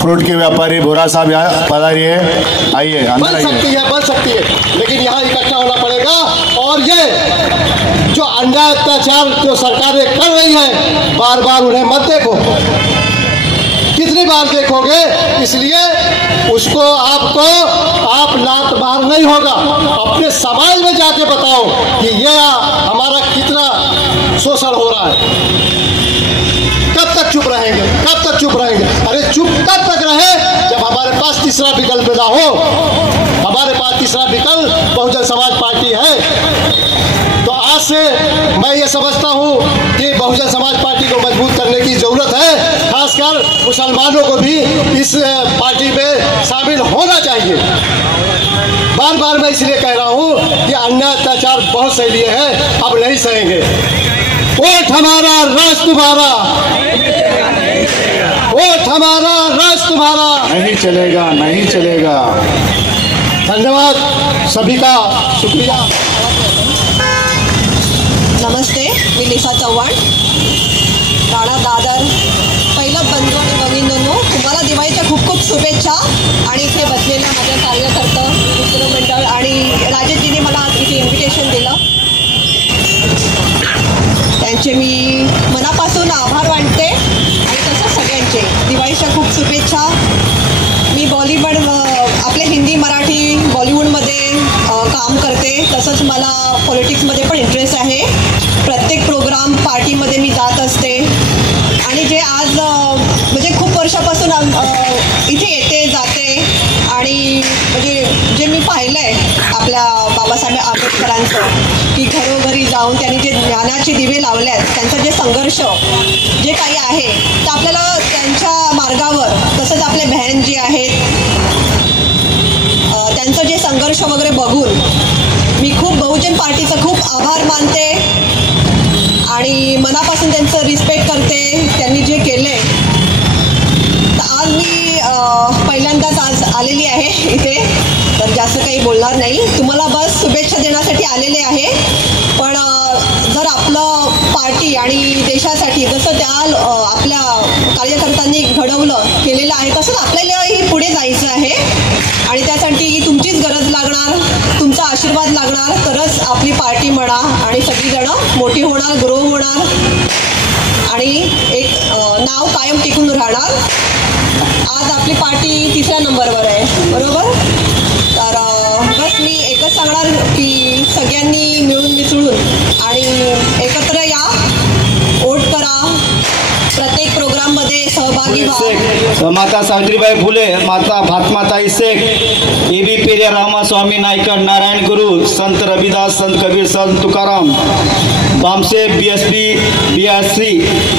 Fruit के व्यापारी भोरा साहब यहाँ पधारिए, आइए अंदर आइए। बन सकती है, लेकिन यहाँ इकट्ठा होना पड़ेगा। और ये जो अन्याय अत्याचार जो सरकारें कर रही हैं, बार बार उन्हें मत देखो। कितनी बार देखोगे? इसलिए उसको आप लात मार नहीं होगा, अपने समाज में जाके बताओ कि ये हमारा कितना शोषण हो रहा है। कब तक चुप रहेंगे? कब तक चुप रहेंगे? अरे चुप तब तक रहे जब हमारे पास तीसरा विकल्प ना हो। हमारे पास तीसरा विकल्प बहुजन समाज पार्टी है। तो आज से मैं ये समझता हूँ कि बहुजन समाज पार्टी को मजबूत करने की जरूरत है। खासकर मुसलमानों को भी इस पार्टी में शामिल होना चाहिए। बार बार मैं इसलिए कह रहा हूँ कि अन्याय अत्याचार बहुत सह लिए हैं, अब नहीं सहेंगे। वोट हमारा, राज तुम्हारा। वोट हमारा, राज तुम्हारा। नहीं चलेगा, नहीं चलेगा। धन्यवाद सभी का, शुक्रिया। नमस्ते, मी लिसा चव्हाण, राणा दादर। पहिलं बंधू आणि भगिनींनो, तुम्हाला दिवाळीच्या खूप खूप शुभेच्छा। आणि इथे बसलेल्या माझ्या कार्यकर्ता मित्रमंडळ आणि राजेशजींनी मला आज इथे इन्व्हिटेशन दिलं, त्यांचे मी मनापासून आभार मानते। आणि तसंच सगळ्यांचे दिवाळीच्या खूप शुभेच्छा। मी बॉलिवूड, आपले हिंदी मराठी बॉलिवूडमध्ये काम करते, तसंच मला पॉलिटिक्समध्ये पण इंटरेस्ट आहे। प्रत्येक प्रोग्राम पार्टीमध्ये मी जात असते। आणि जे आज म्हणजे खूप वर्षापासून इथे येते जाते, आणि म्हणजे जे मी पाहिलं आहे आपल्या बाबासाहेब आंबेडकरांचं की घरोघरी जाऊन त्यांनी जे ज्ञानाचे दिवे लावले आहेत, त्यांचा जे संघर्ष जे काही आहे तर आपल्याला त्यांच्या मार्गावर, तसंच आपले बहन जे आहेत त्यांचं जे संघर्ष वगैरे बघून मी खूप बहुजन पार्टीचं खूप आभार मानते आणि मनापासून त्यांचं रिस्पेक्ट करते, त्यांनी जे केले। तर आज मी पहिल्यांदाच आज आलेली आहे इथे, तर जास्त काही बोलणार नाही, तुम्हाला बस शुभेच्छा देण्यासाठी आलेले आहे। पण जर आपलं पार्टी आणि देशासाठी जसं त्या आपल्या कार्यकर्त्यांनी घडवलं केलेलं आहे, तसंच आपल्यालाही पुढे जायचं आहे। आणि त्यासाठी तुमचीच गरज लागणार, तुमचा आशीर्वाद लागणार, तरच आपली पार्टी म्हणा आणि सगळीजणं मोठी होणार, ग्रो होणार आणि एक नाव कायम टिकून राहणार। आज आपली पार्टी तिसऱ्या नंबरवर आहे, बरोबर? तर बस मी एकच सांगणार की सगळ्यांनी मिळून मिसळून आणि एकत्र या, वोट करा, प्रत्येक प्रोग्राममध्ये सहभागी व्हा। माता सावित्रीबाई फुले, माता भातमाताई शेख, ए.बी. पेरिया, रामास्वामी नायकर, नारायण गुरु, संत रविदास, संत कबीर, संत तुकाराम, बामसे,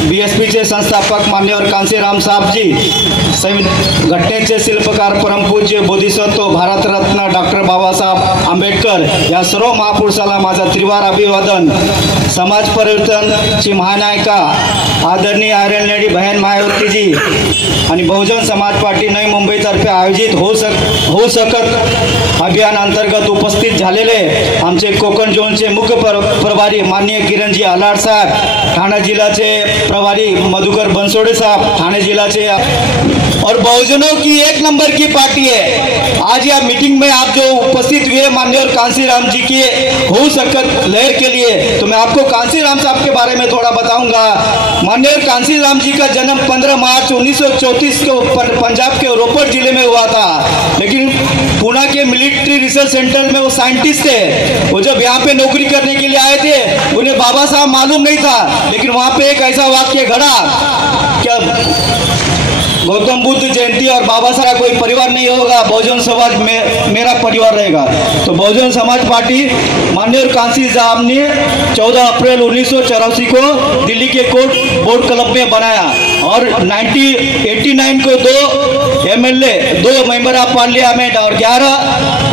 बीएसपीचे संस्थापक मान्यवर कांशीराम साहेबजी, घटनेचे शिल्पकार परमपूज्य बोधिसत्व भारतरत्न डॉक्टर बाबासाहेब आंबेडकर या सर्व महापुरुषाला माझा त्रिवार अभिवादन। समाज परिवर्तनची महानायिका आदरणीय आयरन लेडी बहन मायावतीजी आणि बहुजन समाज पार्टी नवी मुंबईतर्फे आयोजित होऊ शकत अभियान अंतर्गत उपस्थित झालेले आमचे कोकण झोनचे मुख्य प्रभारी माननीय किरणजी आलाड साहब, ठाणे जिल्ह्याचे प्रभारी मधुकर बनसोडे साहब, ठाणे जिल्ह्याचे, और बहुजनों की एक नंबर की पार्टी है। आज यह मीटिंग में आप जो उपस्थित हुए माननीय कांशीराम जी की हो सकत लहर के लिए, तो मैं आपको कांशीराम साहब के बारे में थोड़ा बताऊंगा। माननीय कांशीराम जी का जन्म 15 मार्च 1934 को पंजाब के रोपड़ जिले में हुआ था, लेकिन पुणे के मिलिट्री रिसर्च सेंटर में वो साइंटिस्ट थे। वो जब यहाँ पे नौकरी करने के लिए आए थे, उन्हें बाबा साहब मालूम नहीं था, लेकिन वहाँ पे एक ऐसा वाक्य घड़ा क्या गौतम बुद्ध जयंती और बाबा साहब का कोई परिवार नहीं होगा, बहुजन समाज में मेरा परिवार रहेगा। तो बहुजन समाज पार्टी माननीय कांसी साहब ने 14 अप्रैल 1984 को दिल्ली के कोर्ट बोर्ड क्लब में बनाया और 1989 को 2 MLA 2 मेंबर ऑफ पार्लियामेंट और 11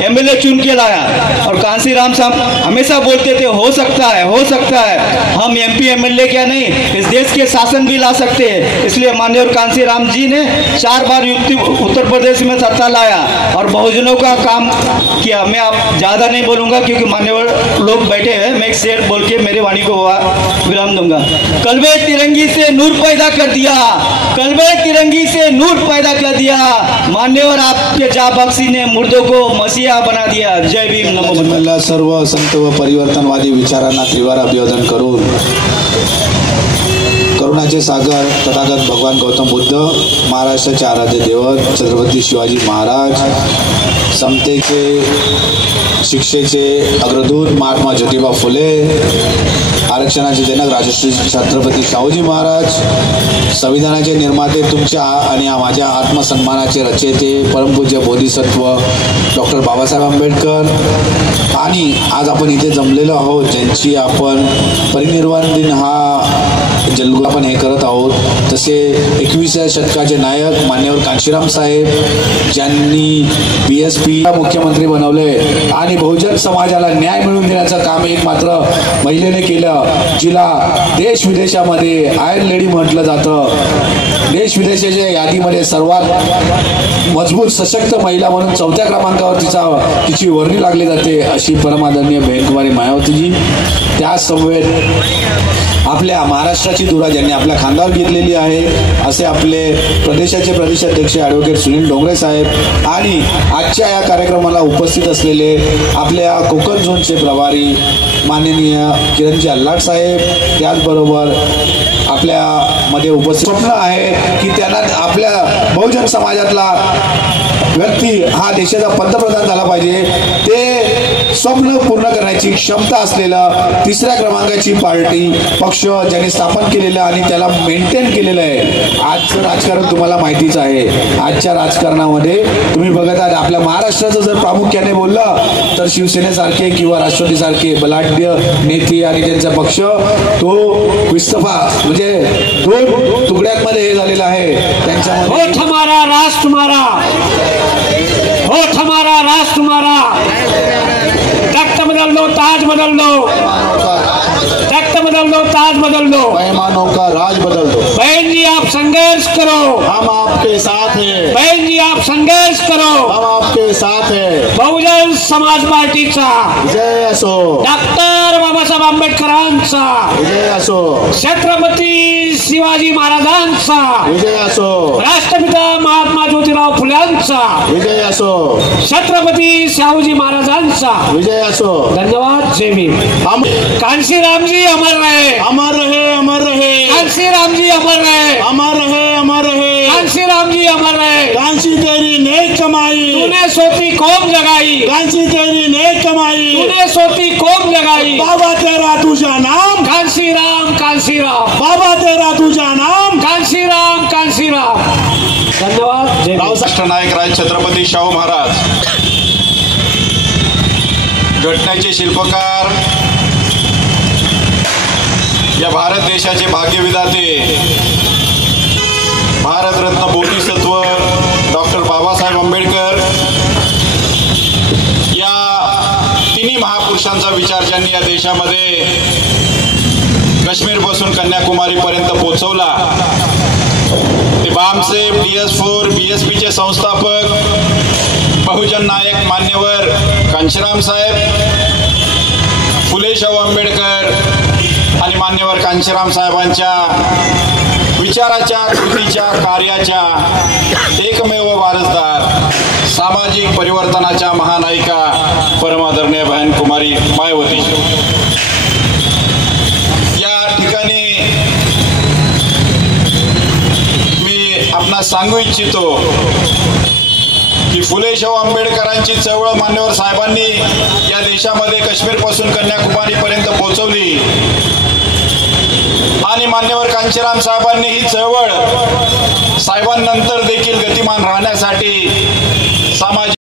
MLA चुन के लाया। और कांसी राम साहब हमेशा बोलते थे हो सकता है हम MP MLA क्या नहीं इस देश के शासन भी ला सकते हैं। इसलिए माननीय कांसी राम जी ने 4 बार उत्तर प्रदेश में सत्ता लाया और बहुजनों का काम किया। मैं आप ज़्यादा नहीं बोलूँगा क्योंकि मान्यवर लोग बैठे हैं, मैं एक शेर बोल के मेरी वाणी को विराम दूंगा। कलबे तिरंगी से नूर पैदा कर दिया, कलबे तिरंगी से नूर पैदा कर दिया, मान्यवर आपके जा बख्शी ने मुर्दों को मसीहा बना दिया। जय भीम नमो बुद्धाय। सर्व संत व परिवर्तनवादी विचारांना त्रिवार अभिवादन करून करुणाचे सागर तथागत भगवान गौतम बुद्ध, महाराष्ट्राचे आराध्य दैवत छत्रपती शिवाजी महाराज, समतेचे शिक्षेचे अग्रदूत महात्मा ज्योतिबा फुले, आरक्षणाचे जनक राजश्री छत्रपती शाहूजी महाराज, संविधानाचे निर्माते तुमच्या आणि माझ्या आत्मसन्मानाचे रचयिते परमपूज्य बोधिसत्व डॉक्टर बाबासाहेब आंबेडकर, आणि आज आपण इथे जमलेलो आहोत ज्यांची आपण परिनिर्वाण दिन हा जल्लोष आपण हे करत आहोत, तसे 21व्या शतकाचे नायक मान्यवर कांशीराम साहेब ज्यांनी BSP मुख्यमंत्री बनवले आणि बहुजन समाजाला न्याय मिळवून देण्याचं काम एक मात्र महिलेने केलं, जिला देश विदेशामध्ये आयर्न लेडी म्हटलं जातं। देश विदेशाच्या यादीमध्ये सर्वात मजबूत सशक्त महिला म्हणून 4थ्या क्रमांकावर तिची वर्णी लागली जाते अशी परमादरणीय बहीणकुमारी मायावतीजी। त्या समवेत आपल्या महाराष्ट्राची धुरा ज्यांनी आपल्या खांद्यावर घेतलेली आहे असे आपले प्रदेशाचे प्रदेशाध्यक्ष ॲडव्होकेट सुनील डोंगरे साहेब आणि आजच्या या कार्यक्रमाला उपस्थित असलेले आपल्या कोकण झोनचे प्रभारी माननीय किरणजी अल्लाट साहेब, त्याचबरोबर आपल्यामध्ये उपस्थित स्वप्न आहे की त्यांना आपल्या बहुजन समाजातला व्यक्ती हा देशाचा पंतप्रधान झाला पाहिजे, ते स्वप्न पूर्ण करण्याची क्षमता असलेला 3ऱ्या क्रमांकाची पार्टी पक्ष ज्यांनी स्थापन केलेलं आणि त्याला मेंटेन केलेलं आहे। आजचं राजकारण तुम्हाला माहितीच आहे, आजच्या राजकारणामध्ये तुम्ही बघत आहात आपल्या महाराष्ट्राचं जर प्रामुख्याने बोललं तर शिवसेनेसारखे किंवा राष्ट्रवादीसारखे बलाढ्य नेते आणि त्यांचा पक्ष तो विस्तफा म्हणजे 2 तुकड्यांमध्ये हे झालेला आहे त्यांच्यामध्ये। होठ हमारा राष्ट्र तुम्हारा, होठ हमारा राष्ट्र तुम्हारा, तख्त बदल लो ताज बदल लो, तख्त बदल लो ताज बदल लो, पैमानों का राज बदल दो। बहन जी आप संघर्ष करो, हम आपके साथ हैं। बहन जी आप संघर्ष करो, हम आपके साथ हैं। बहुजन समाज पार्टीचा जय असो, डॉक्टर बाबासाहेब आंबेडकरांचा विजय असो, छत्रपती शिवाजी महाराजांचा विजय असो, राष्ट्रपिता महात्मा ज्योतिराव फुल्यांचा विजय असो, छत्रपती शाहूजी महाराजांचा विजय असो। धन्यवाद। जय भीम। हम कांशीराम जी अमर रहे, अमर रहे, अमर रहे। कांशीराम जी अमर रहे, अमर रहे, अमर रहे। कांशीराम जी अमर रहे। कांसी तेरी नेक कमाई, तूने सोती कौम जगाई, कांसी तेरी नेक कमाई, तूने सोती कौम जगाई। बाबा तेरा तुझा नाम, कांशीराम कांशीराम, बाबा तेरा तुझा नाम, कांशीराम कांशीराम। धन्यवाद। जय भीम। राष्ट्रनायक राज छत्रपती शाहू महाराज घटनेचे शिल्पकार, या भारत देशाचे भाग्यविधाते, भारतरत्न बोधिसत्व डॉक्टर बाबासाहेब आंबेडकर या तिन्ही महापुरुषांचा विचार ज्यांनी या देशामध्ये काश्मीरपासून कन्याकुमारीपर्यंत पोहोचवला, ते बामसेब, DS4, BSPचे संस्थापक, बहुजन नायक मान्यवर कांशीराम साहेब, फुले शाहू आंबेडकर आणि मान्यवर कांशीराम साहेबांच्या विचाराच्या, कृतीच्या, कार्याच्या एकमेव वारसदार, सामाजिक परिवर्तनाच्या महानायिका परमादरणीय बहन कुमारी मायावती। या ठिकाणी मी आपणास सांगू इच्छितो की फुले शाहू आंबेडकरांची चळवळ मान्यवर साहेबांनी या देशामध्ये काश्मीरपासून कन्याकुमारीपर्यंत पोहोचवली आणि मान्यवर कांशीराम साहेबांनी ही चळवळ साहेबांनंतर देखील गतिमान राहण्यासाठी